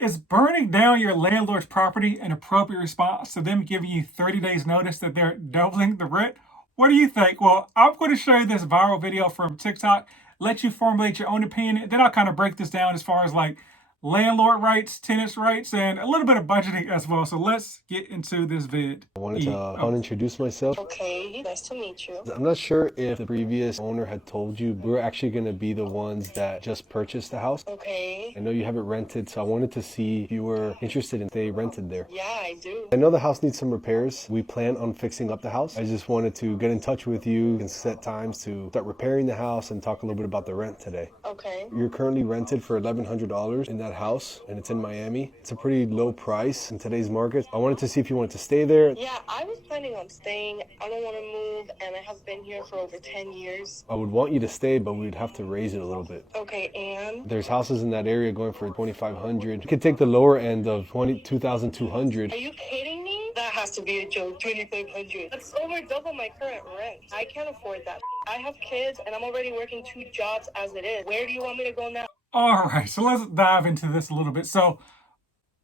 Is burning down your landlord's property an appropriate response to them giving you 30 days notice that they're doubling the rent? What do you think? Well, I'm going to show you this viral video from TikTok, let you formulate your own opinion. Then I'll kind of break this down as far as like landlord rights, tenants rights, and a little bit of budgeting as well. So let's get into this vid. I wanted to introduce myself. Okay, nice to meet you. I'm not sure if the previous owner had told you, but we're actually going to be the ones that just purchased the house. Okay. I know you have it rented, so I wanted to see if you were interested in stay rented there. Yeah, I do. I know the house needs some repairs. We plan on fixing up the house. I just wanted to get in touch with you and set times to start repairing the house and talk a little bit about the rent today. Okay. You're currently rented for $1,100 in that house, and it's in Miami. It's a pretty low price in today's market. I wanted to see if you wanted to stay there. Yeah, I was planning on staying. I don't want to move, and I have been here for over 10 years. I would want you to stay, but we'd have to raise it a little bit. Okay, and? There's houses in that area going for $2,500. You could take the lower end of $2,200. Are you kidding me? That has to be a joke. $2,500. That's over double my current rent. I can't afford that. I have kids, and I'm already working 2 jobs as it is. Where do you want me to go now? All right, so let's dive into this a little bit. So,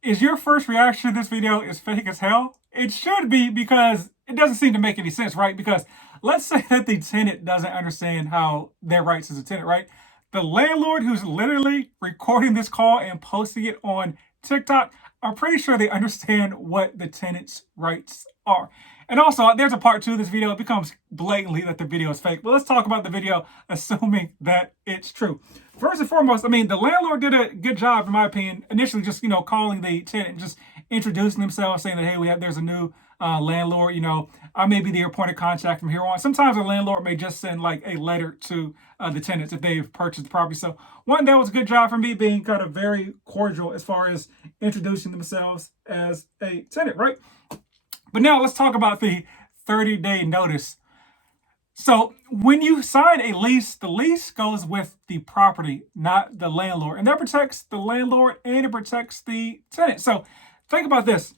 is your first reaction to this video is fake as hell? It should be, because it doesn't seem to make any sense, right? Because let's say that the tenant doesn't understand how their rights as a tenant, right? The landlord who's literally recording this call and posting it on TikTok, I'm pretty sure they understand what the tenant's rights are. And also, there's a part 2 of this video. It becomes blatantly that the video is fake. But let's talk about the video, assuming that it's true. First and foremost, I mean, the landlord did a good job, in my opinion, initially just, calling the tenant and just introducing themselves, saying that, hey, there's a new landlord, I may be the appointed contact from here on. Sometimes a landlord may just send like a letter to the tenants if they've purchased the property. So one, that was a good job for me, being kind of very cordial as far as introducing themselves as a tenant, right? But now let's talk about the 30-day notice. So when you sign a lease, the lease goes with the property, not the landlord. And that protects the landlord and it protects the tenant. So think about this.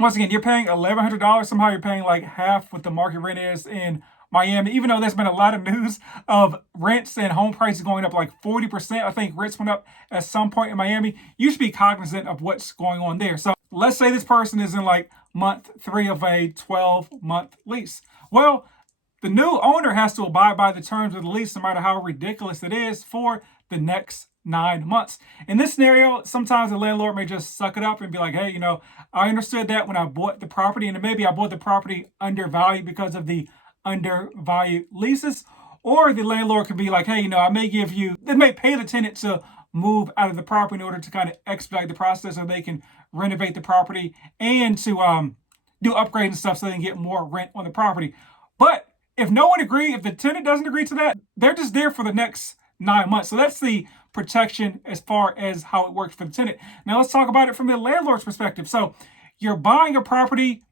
Once again, you're paying $1,100. Somehow you're paying like half what the market rent is in Miami, even though there's been a lot of news of rents and home prices going up like 40%. I think rents went up at some point in Miami. You should be cognizant of what's going on there. So let's say this person is in like month 3 of a 12-month lease. Well, the new owner has to abide by the terms of the lease, no matter how ridiculous it is, for the next 9 months. In this scenario, sometimes the landlord may just suck it up and be like, hey, I understood that when I bought the property, and maybe I bought the property undervalued because of the undervalued leases. Or the landlord could be like, hey, they may pay the tenant to move out of the property in order to kind of expedite the process, so they can renovate the property and to do upgrades and stuff so they can get more rent on the property. But if no one agrees, if the tenant doesn't agree to that, they're just there for the next 9 months. So that's the protection as far as how it works for the tenant. Now let's talk about it from the landlord's perspective. So you're buying a property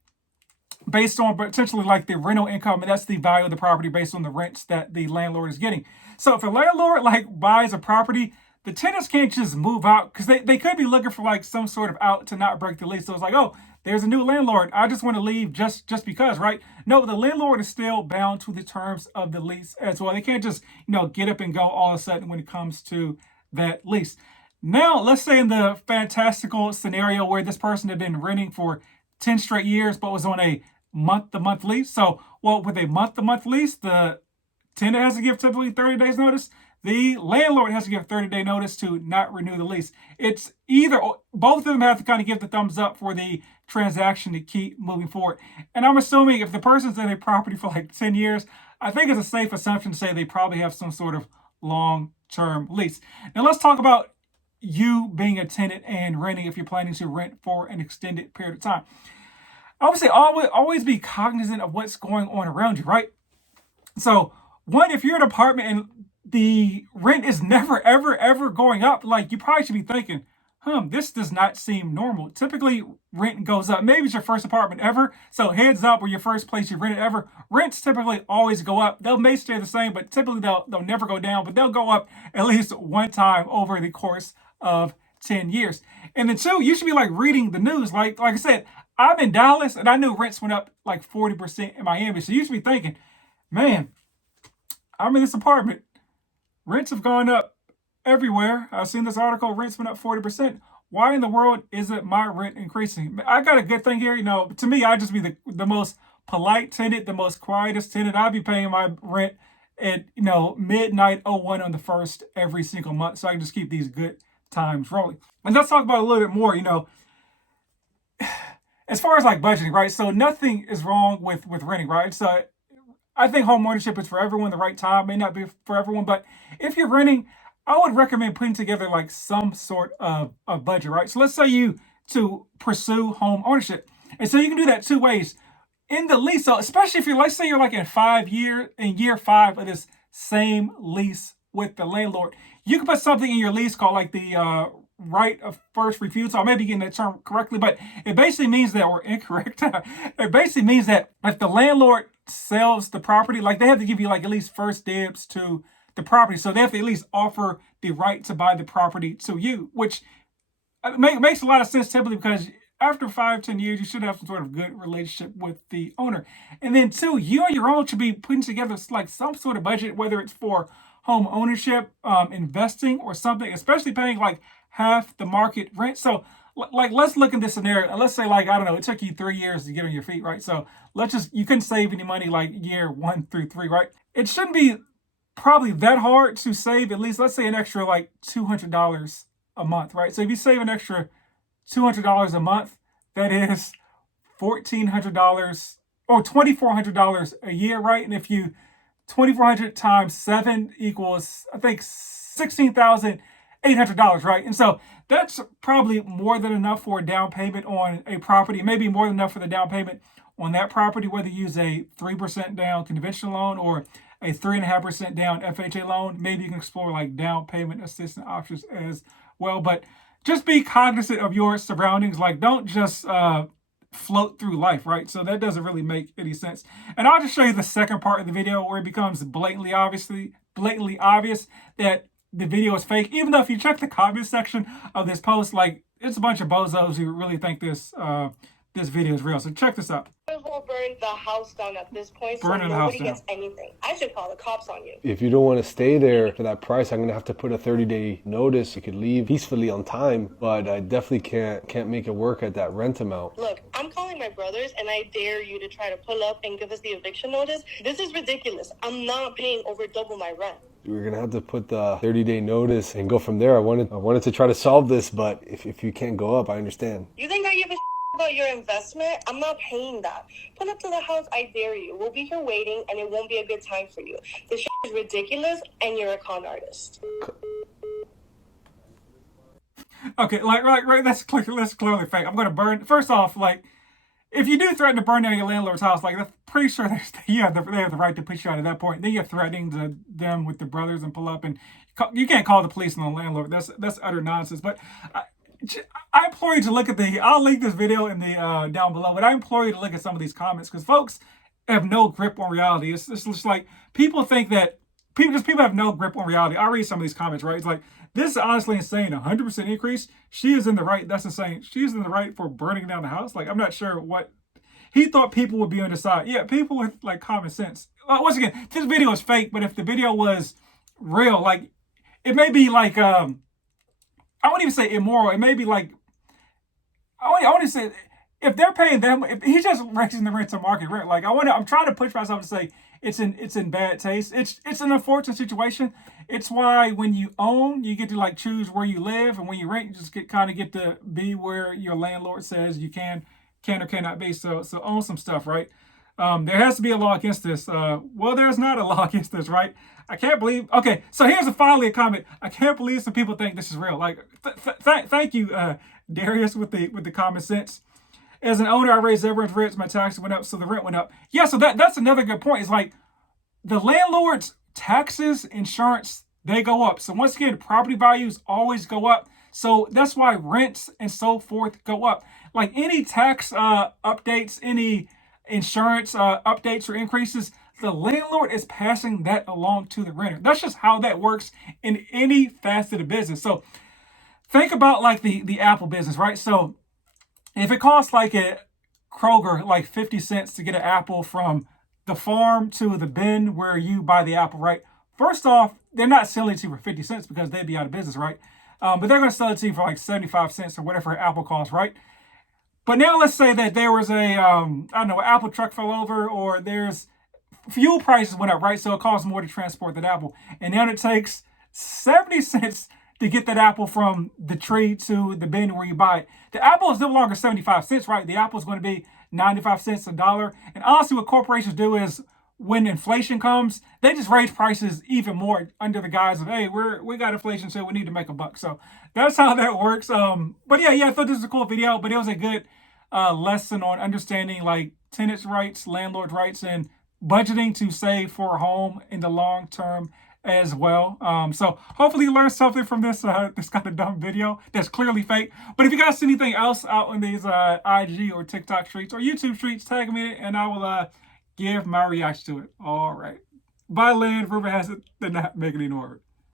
based on potentially like the rental income, and that's the value of the property based on the rents that the landlord is getting. So if a landlord like buys a property, the tenants can't just move out, because they could be looking for like some sort of out to not break the lease. So it's like, oh, there's a new landlord, I just want to leave just because, right? No, the landlord is still bound to the terms of the lease as well. They can't just, get up and go all of a sudden when it comes to that lease. Now, let's say in the fantastical scenario where this person had been renting for 10 straight years, but was on a month-to-month lease. So, with a month-to-month lease, the tenant has to give typically 30 days notice. The landlord has to give 30-day notice to not renew the lease. It's either, both of them have to kind of give the thumbs up for the transaction to keep moving forward. And I'm assuming if the person's in a property for like 10 years, I think it's a safe assumption to say they probably have some sort of long-term lease. Now let's talk about you being a tenant and renting if you're planning to rent for an extended period of time. I would say always be cognizant of what's going on around you, right? So one, if you're in an apartment and the rent is never, ever, ever going up, like you probably should be thinking, this does not seem normal. Typically, rent goes up. Maybe it's your first apartment ever, so heads up, or your first place you rented ever. Rents typically always go up. They may stay the same, but typically they'll never go down, but they'll go up at least one time over the course of 10 years. And then 2, you should be like reading the news. Like I said, I'm in Dallas, and I knew rents went up like 40% in Miami. So you should be thinking, man, I'm in this apartment. Rents have gone up everywhere. I've seen this article, rents went up 40%. why in the world isn't my rent increasing? I got a good thing here. To me, I'd just be the most polite tenant, the most quietest tenant. I'd be paying my rent at, midnight 01 on the 1st every single month. So I can just keep these good times rolling. And let's talk about it a little bit more, as far as like budgeting, right? So nothing is wrong with renting, right? So I think home ownership is for everyone. The right time may not be for everyone, but if you're renting, I would recommend putting together like some sort of budget, right? So let's say you to pursue home ownership, and so you can do that two ways in the lease. So especially if let's say you're like in year 5 of this same lease with the landlord, you can put something in your lease called like the right of first refusal. I may be getting that term correctly, but it basically means that, or incorrect. It basically means that if the landlord sells the property, like they have to give you like at least first dibs to the property. So they have to at least offer the right to buy the property to you, which makes a lot of sense typically because after 5-10 years, you should have some sort of good relationship with the owner. And then two, you on your own should be putting together like some sort of budget, whether it's for home ownership, investing, or something, especially paying like half the market rent. So like, let's look at this scenario. And let's say like, I don't know, it took you 3 years to get on your feet, right? So you couldn't save any money like year 1 through 3, right? It shouldn't be probably that hard to save at least, let's say an extra like $200 a month, right? So if you save an extra $200 a month, that is $1,400 or $2,400 a year, right? And if you 2,400 times 7 equals, I think, $16,800, right? And so that's probably more than enough for a down payment on a property, maybe more than enough for the down payment on that property, whether you use a 3% down conventional loan or a 3.5% down FHA loan. Maybe you can explore like down payment assistance options as well. But just be cognizant of your surroundings. Like, don't just float through life, right? So that doesn't really make any sense. And I'll just show you the second part of the video where it becomes blatantly obvious that the video is fake. Even though if you check the comment section of this post, like it's a bunch of bozos who really think this video is real. So check this out. Might as well burn the house down at this point so Burning the house nobody down. gets anything. I should call the cops on you. If you don't want to stay there for that price, I'm going to have to put a 30-day notice. You could leave peacefully on time, but I definitely can't make it work at that rent amount. Look, I'm calling my brothers and I dare you to try to pull up and give us the eviction notice. This is ridiculous. I'm not paying over double my rent. We're going to have to put the 30-day notice and go from there. I wanted to try to solve this, but if you can't go up, I understand. You think I give a about your investment? I'm not paying that. Pull up to the house, I dare you. We'll be here waiting and it won't be a good time for you. This is ridiculous and you're a con artist. Okay, right, that's clearly fake. I'm gonna burn. First off, like, if you do threaten to burn down your landlord's house, like, that's pretty sure they have the right to put you out at that point. Then you're threatening them with the brothers and pull up, and you can't call the police on the landlord. That's utter nonsense. But I implore you to look at I'll link this video in the down below, but I implore you to look at some of these comments because folks have no grip on reality. It's just like people think that people have no grip on reality. I'll read some of these comments, right? It's like, this is honestly insane. 100% increase. She is in the right. That's insane. She's in the right for burning down the house. Like, I'm not sure what he thought people would be on the side. Yeah, people with like common sense. Once again, this video is fake, but if the video was real, like, it may be like I wouldn't even say immoral. It may be like, I want to say, if they're paying them, if he's just raising the rent to market rent, like I'm trying to push myself to say it's in bad taste. It's an unfortunate situation. It's why when you own, you get to like choose where you live, and when you rent, you just get to be where your landlord says you can or cannot be. So own some stuff, right? There has to be a law against this. Well, there's not a law against this, right? I can't believe. Okay, so here's finally a comment. I can't believe some people think this is real. Like, thank you, Darius, with the common sense. As an owner, I raised everyone's rents. My taxes went up, so the rent went up. Yeah, so that's another good point. It's like the landlord's taxes, insurance, they go up. So once again, property values always go up. So that's why rents and so forth go up. Like any tax updates, any insurance updates or increases, the landlord is passing that along to the renter. That's just how that works in any facet of business. So think about like the Apple business, right? So if it costs like a Kroger like 50 cents to get an apple from the farm to the bin where you buy the apple, right? First off, they're not selling it to you for 50 cents because they'd be out of business, right? but they're going to sell it to you for like 75 cents or whatever Apple costs, right? But now let's say that there was a, I don't know, an Apple truck fell over, or there's fuel prices went up, right? So it costs more to transport that apple. And now it takes 70 cents to get that apple from the tree to the bin where you buy it. The apple is no longer 75 cents, right? The apple is going to be 95 cents, a dollar. And honestly, what corporations do is when inflation comes, they just raise prices even more under the guise of, hey, we got inflation, so we need to make a buck. So that's how that works. But yeah, I thought this was a cool video, but it was a good lesson on understanding like tenants' rights, landlord rights, and budgeting to save for a home in the long term as well. So hopefully you learned something from this this kind of dumb video that's clearly fake. But if you guys see anything else out on these IG or TikTok streets or YouTube streets, tag me and I will give my reaction to it. All right. By land, rumor has it, they're not making any more of it.